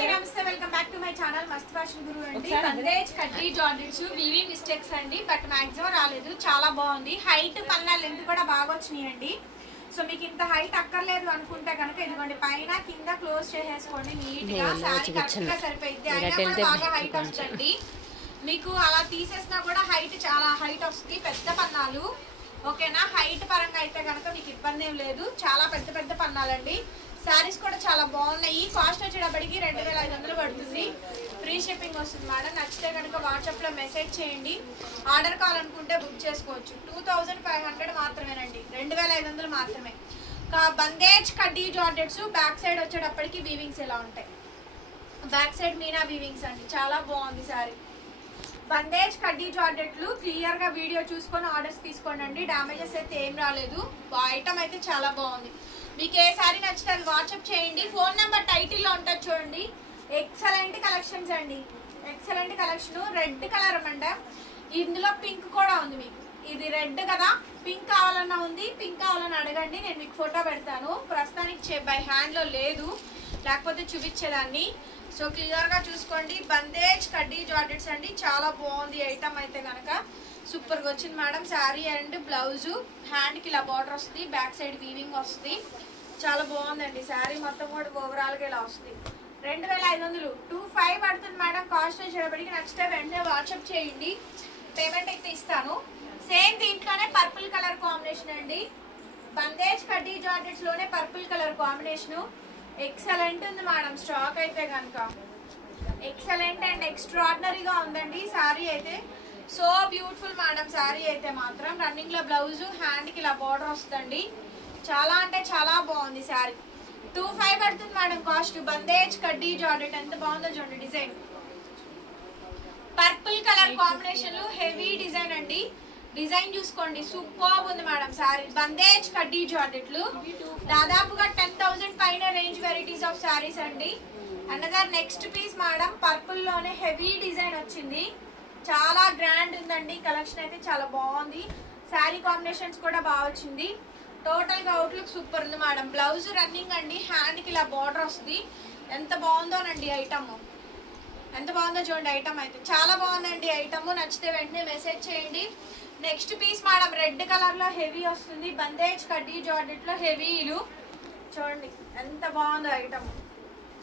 నమస్తే welcome back to my channel మస్త్ fashion గురు అండి. బందేజ్ కడ్డీ జార్జెట్స్ వీవింగ్ మిస్టేక్స్ అండి, బట్ మాక్సిమం రాలేదు, చాలా బాగుంది. హైట్ పన్నా లెంత్ కూడా బాగా వచ్చినాయండి. సో మీకు ఇంత హైట్ అక్కర్లేదు అనుకుంటే కనుక ఇదిగోండి పైన కింద క్లోజ్ చేసేసుకోండి నీట్ గా, సారీ కరెక్ట్ గా సరిపోయింది. అయినా కూడా బాగా హైట్ వస్తుంది మీకు. అలా తీసేసినా కూడా హైట్ చాలా హైట్ వస్తుంది, పెద్ద పన్నాలు. ఓకేనా, హైట్ పరంగా అయితే కనుక మీకు ఇబ్బంది ఏం లేదు, చాలా పెద్ద పెద్ద పన్నాలండి. శారీస్ కూడా చాలా బాగున్నాయి. కాస్ట్ వచ్చేటప్పటికి 2500 పడుతుంది. ఫ్రీ షిప్పింగ్ వస్తుంది మేడం. నచ్చితే కనుక వాట్సాప్లో మెసేజ్ చేయండి. ఆర్డర్ కావాలనుకుంటే బుక్ చేసుకోవచ్చు. 2500 మాత్రమేనండి, 2500 మాత్రమే. బందేజ్ కడ్డీ జార్జెట్స్ బ్యాక్ సైడ్ వచ్చేటప్పటికి వీవింగ్స్ ఎలా ఉంటాయి, బ్యాక్ సైడ్ మీనా వీవింగ్స్ అండి, చాలా బాగుంది శారీ. బందేజ్ కడ్డీ జార్జెట్లు క్లియర్ గా వీడియో చూసుకొని ఆర్డర్స్ తీసుకోండి. డ్యామేజెస్ అయితే ఏం రాలేదు, ఐటమ్ అయితే చాలా బాగుంది. మీకు ఏ సారీ నచ్చితే అది వాట్సాప్ చేయండి. ఫోన్ నెంబర్ టైటిల్లో ఉంటుంది చూడండి. ఎక్సలెంట్ కలెక్షన్స్ అండి, ఎక్సలెంట్ కలెక్షన్. రెడ్ కలర్ అన్నమాట, ఇందులో పింక్ కూడా ఉంది. మీకు ఇది రెడ్ కదా, పింక్ కావాలన్నా ఉంది. పింక్ కావాలని అడగండి, నేను మీకు ఫోటో పెడతాను. ప్రస్తుతానికి బై హ్యాండ్లో లేదు, లేకపోతే చూపించేదాన్ని. సో క్లియర్గా చూసుకోండి. బందేజ్ కడ్డీ జార్జెట్స్ అండి, చాలా బాగుంది ఐటమ్ అయితే కనుక. సూపర్గా వచ్చింది మేడం. శారీ అండ్ బ్లౌజు, హ్యాండ్కి ఇలా బార్డర్ వస్తుంది, బ్యాక్ సైడ్ వీవింగ్ వస్తుంది, చాలా బాగుందండి. శారీ మొత్తం కూడా ఓవరాల్గా ఇలా వస్తుంది. 2500 25 పడుతుంది మేడం. కాస్ట్ వచ్చేటప్పటికి నచ్చితే వెంటనే వాట్సాప్ చేయండి, పేమెంట్ అయితే ఇస్తాను. సేమ్ దీంట్లోనే పర్పుల్ కలర్ కాంబినేషన్ అండి. బందేజ్ కడ్డీ జార్జెట్స్ లోనే పర్పుల్ కలర్ కాంబినేషన్ ఎక్సలెంట్ ఉంది మేడం. స్టాక్ అయితే కనుక ఎక్సలెంట్ అండ్ ఎక్స్ట్రాడినరీగా ఉందండి శారీ అయితే. సో బ్యూటిఫుల్ మేడం శారీ అయితే మాత్రం. రన్నింగ్ లో బ్లౌజ్, హ్యాండ్ కి ఇలా బార్డర్ వస్తుందండి, చాలా అంటే చాలా బాగుంది శారీ. 25 పడుతుంది మేడం కాస్ట్. బందేజ్ కడ్డీ జార్జెట్ ఎంత బాగుందో చూడండి. డిజైన్ పర్పుల్ కలర్ కాంబినేషన్ లో హెవీ డిజైన్ అండి. డిజైన్ చూసుకోండి, సూపర్ ఉంది మేడం శారీ. బందేజ్ కడ్డీ జార్జెట్లు దాదాపుగా 10,000 పైన రేంజ్ వెరైటీస్ ఆఫ్ శారీస్ అండి. Another next piece madam, purple లోనే హెవీ డిజైన్ వచ్చింది, చాలా గ్రాండ్ ఉందండి. కలెక్షన్ అయితే చాలా బాగుంది. శారీ కాంబినేషన్స్ కూడా బాగా వచ్చింది. టోటల్ గా అవుట్లుక్ సూపర్ ఉంది మేడం. బ్లౌజ్ రన్నింగ్ అండి, హ్యాండ్ కి ఇలా బార్డర్ వస్తుంది. ఎంత బాగుందోనండి ఐటమ్, ఎంత బాగుందో చూడండి. ఐటమ్ అయితే చాలా బాగుందండి ఐటమ్. నచ్చితే వెంటనే మెసేజ్ చేయండి. Next piece madam, red colour లో హెవీ వస్తుంది. బందేజ్ కడ్డీ జార్జెట్ లో హెవీలు చూడండి ఎంత బాగుందో ఐటమ్.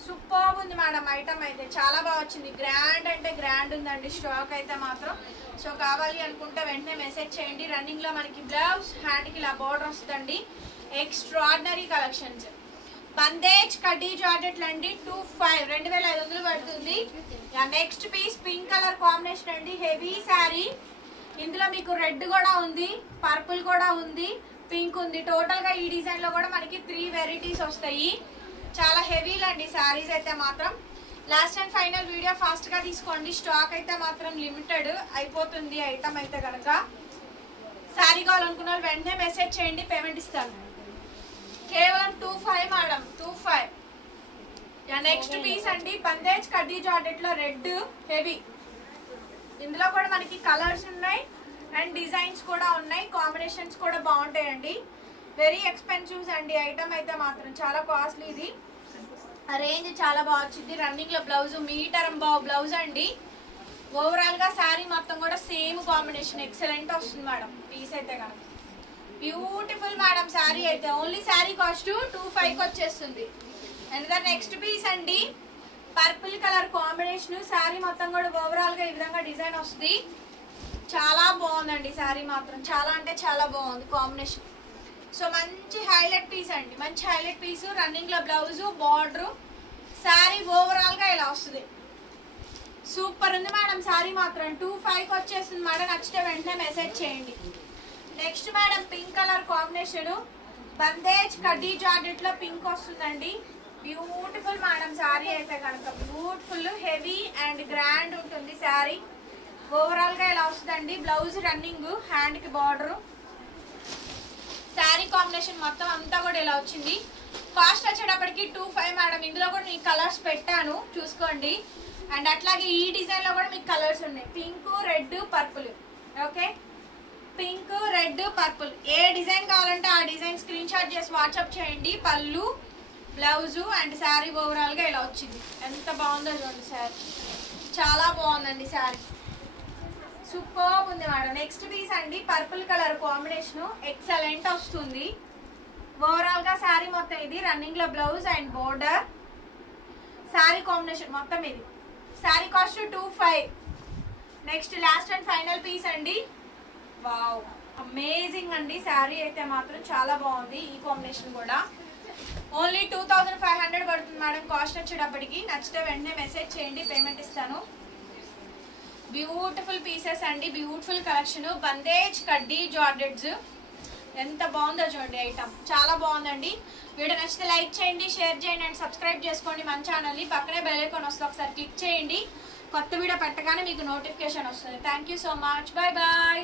సూపర్ ఉంది మేడం ఐటమ్ అయితే, చాలా బాగా వచ్చింది. గ్రాండ్ అంటే గ్రాండ్ ఉందండి స్టాక్ అయితే మాత్రం. సో కావాలి అనుకుంటే వెంటనే మెసేజ్ చేయండి. రన్నింగ్ లో మనకి బ్లౌజ్, హ్యాండ్ కి ఇలా బార్డర్ వస్తుందండి. Extraordinary collections. బందేజ్ కడ్డీ జార్జెట్లు అండి, 2500 పడుతుంది. Next piece pink colour combination అండి, హెవీ శారీ. ఇందులో మీకు రెడ్ కూడా ఉంది, పర్పుల్ కూడా ఉంది, పింక్ ఉంది. టోటల్ గా ఈ డిజైన్ లో కూడా మనకి 3 వెరైటీస్ వస్తాయి. చాలా హెవీలు అండి శారీస్ అయితే మాత్రం. Last and final video fast గా తీసుకోండి, స్టాక్ అయితే మాత్రం లిమిటెడ్ అయిపోతుంది ఐటమ్ అయితే కనుక. శారీ కావాలనుకున్న వాళ్ళు వెంటనే మెసేజ్ చేయండి, పేమెంట్ ఇస్తాను. కేవలం 25 మేడం, 25. నెక్స్ట్ పీస్ అండి, బందేజ్ కడ్డీ జార్జెట్ లో రెడ్ హెవీ. ఇందులో కూడా మనకి కలర్స్ ఉన్నాయి అండ్ డిజైన్స్ కూడా ఉన్నాయి, కాంబినేషన్స్ కూడా బాగుంటాయండి. వెరీ ఎక్స్పెన్సివ్స్ అండి ఐటమ్ అయితే మాత్రం, చాలా కాస్ట్లీ. ఇది రేంజ్ చాలా బాగా వచ్చింది. రన్నింగ్ లో బ్లౌజ్, మీటర్ బ్లౌజ్ అండి. ఓవరాల్ గా శారీ మొత్తం కూడా సేమ్ కాంబినేషన్ ఎక్సలెంట్ వస్తుంది మేడం. పీస్ అయితే కనుక బ్యూటిఫుల్ మేడం శారీ అయితే. ఓన్లీ శారీ కాస్ట్ 25కి వచ్చేస్తుంది. అండ్ నెక్స్ట్ పీస్ అండి, పర్పుల్ కలర్ కాంబినేషన్. శారీ మొత్తం కూడా ఓవరాల్ గా ఈ విధంగా డిజైన్ వస్తుంది, చాలా బాగుందండి శారీ మాత్రం. చాలా అంటే చాలా బాగుంది కాంబినేషన్. సో మంచి హైలైట్ పీస్ అండి, మంచి హైలైట్ పీస్. రన్నింగ్ లో బ్లౌజ్, బార్డర్, శారీ ఓవరాల్ గా ఇలా వస్తుంది. సూపర్ ఉంది మేడం శారీ మాత్రం. 25కి వచ్చేస్తుంది మేడం. నచ్చితే వెంటనే మెసేజ్ చేయండి. Next madam, pink colour combination. Bandhej కడ్డీ జార్జెట్ లో పింక్ వస్తుందండి. బ్యూటిఫుల్ మేడం శారీ అయితే కనుక. బ్యూటిఫుల్ హెవీ అండ్ గ్రాండ్ ఉంటుంది శారీ. ఓవరాల్ గా ఇలా వస్తుందండి. బ్లౌజ్ రన్నింగ్, హ్యాండ్ కి బార్డర్, శారీ కాంబినేషన్ మొత్తం అంతా కూడా ఇలా వచ్చింది. కాస్ట్ వచ్చేటప్పటికి 25 మేడం. ఇందులో కూడా మీకు కలర్స్ పెట్టాను చూసుకోండి. అండ్ అట్లాగే ఈ డిజైన్ లో కూడా మీకు కలర్స్ ఉన్నాయి, pink, red, purple. Okay, pink, red, purple. ఏ డిజైన్ కావాలంటే ఆ డిజైన్ స్క్రీన్ షాట్ చేసి వాట్సాప్ చేయండి. పళ్ళు, బ్లౌజ్ అండ్ శారీ ఓవరాల్ గా ఇలా వచ్చింది. ఎంత బాగుందో చూడండి శారీ, చాలా బాగుందండి శారీ, సూపర్ ఉంది మేడం. నెక్స్ట్ పీస్ అండి, పర్పుల్ కలర్ కాంబినేషన్ ఎక్సలెంట్ వస్తుంది. ఓవరాల్ గా శారీ మొత్తం ఇది రన్నింగ్ లో blouse and border sari combination మొత్తం ఇది. Sari cost 25. Next last and final piece అండి. వావ్ అమేజింగ్ అండి, శారీ అయితే మాత్రం చాలా బాగుంది. ఈ కాంబినేషన్ కూడా ఓన్లీ 2500 పడుతుంది మేడం కాస్ట్ వచ్చేటప్పటికి. నచ్చితే వెంటనే మెసేజ్ చేయండి, పేమెంట్ ఇస్తాను. బ్యూటిఫుల్ పీసెస్ అండి, బ్యూటిఫుల్ కలెక్షన్. బందేజ్ కడ్డీ జార్జెట్స్, ఎంత బాగుందో చూడండి ఐటమ్, చాలా బాగుందండి. వీడియో నచ్చితే లైక్ చేయండి, షేర్ చేయండి అండ్ సబ్స్క్రైబ్ చేసుకోండి మన ఛానల్ని. పక్కనే బెల్ ఐకాన్ వస్తుంది, ఒకసారి క్లిక్ చేయండి. కొత్త వీడియో పెట్టగానే మీకు నోటిఫికేషన్ వస్తుంది. Thank you so much, bye bye.